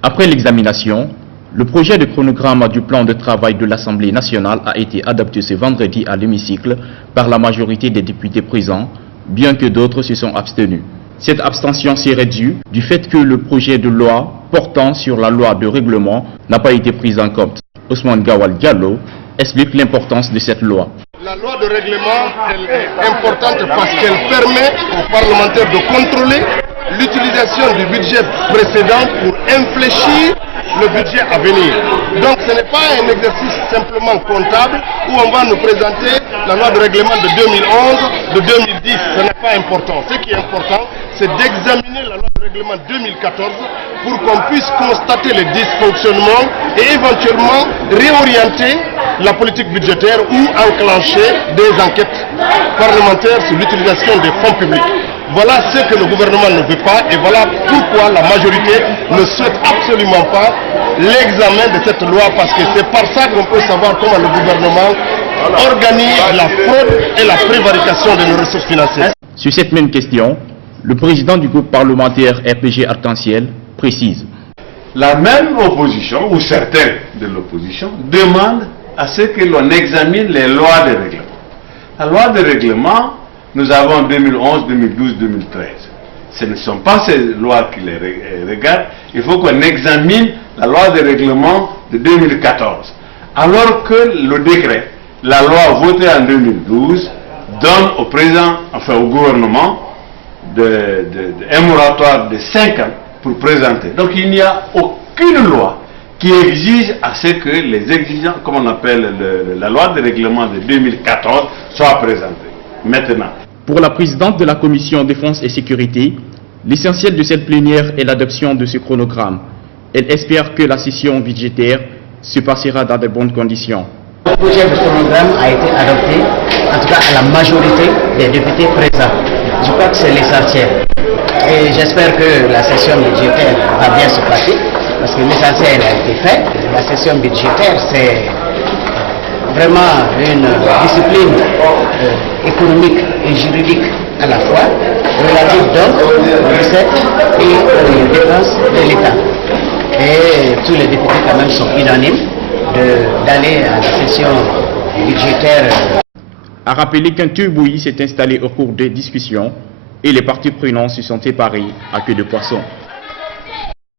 Après l'examination, le projet de chronogramme du plan de travail de l'Assemblée nationale a été adopté ce vendredi à l'hémicycle par la majorité des députés présents, bien que d'autres se sont abstenus. Cette abstention serait due du fait que le projet de loi portant sur la loi de règlement n'a pas été pris en compte. Ousmane Gawal Diallo explique l'importance de cette loi. La loi de règlement elle est importante parce qu'elle permet aux parlementaires de contrôler l'utilisation du budget précédent pour infléchir le budget à venir. Donc ce n'est pas un exercice simplement comptable où on va nous présenter la loi de règlement de 2011, de 2010. Ce n'est pas important. Ce qui est important, c'est d'examiner la loi de règlement 2014 pour qu'on puisse constater les dysfonctionnements et éventuellement réorienter la politique budgétaire ou enclencher des enquêtes parlementaires sur l'utilisation des fonds publics. Voilà ce que le gouvernement ne veut pas et voilà pourquoi la majorité ne souhaite absolument pas l'examen de cette loi, parce que c'est par ça qu'on peut savoir comment le gouvernement organise la fraude et la prévarication de nos ressources financières. Sur cette même question, le président du groupe parlementaire RPG Arc-en-Ciel précise. La même opposition, ou certains de l'opposition, demandent à ce que l'on examine les lois de règlement. La loi de règlement, nous avons 2011, 2012, 2013. Ce ne sont pas ces lois qui les regardent. Il faut qu'on examine la loi de règlement de 2014. Alors que le décret, la loi votée en 2012, donne au président, enfin au gouvernement, un moratoire de 5 ans pour présenter. Donc il n'y a aucune loi qui exige à ce que les exigences, comme on appelle la loi de règlement de 2014, soient présentées. Maintenant. Pour la présidente de la commission défense et sécurité, l'essentiel de cette plénière est l'adoption de ce chronogramme. Elle espère que la session budgétaire se passera dans de bonnes conditions. Le projet de chronogramme a été adopté, en tout cas à la majorité des députés présents. Je crois que c'est l'essentiel. Et j'espère que la session budgétaire va bien se passer, parce que l'essentiel a été fait. La session budgétaire, c'est vraiment une discipline économique et juridique à la fois, relative donc aux recettes et aux dépenses de l'État. Et tous les députés quand même sont unanimes d'aller à la session budgétaire. A rappeler qu'un turbouillis s'est installé au cours des discussions et les parties prenantes se sont séparées à queue de poisson.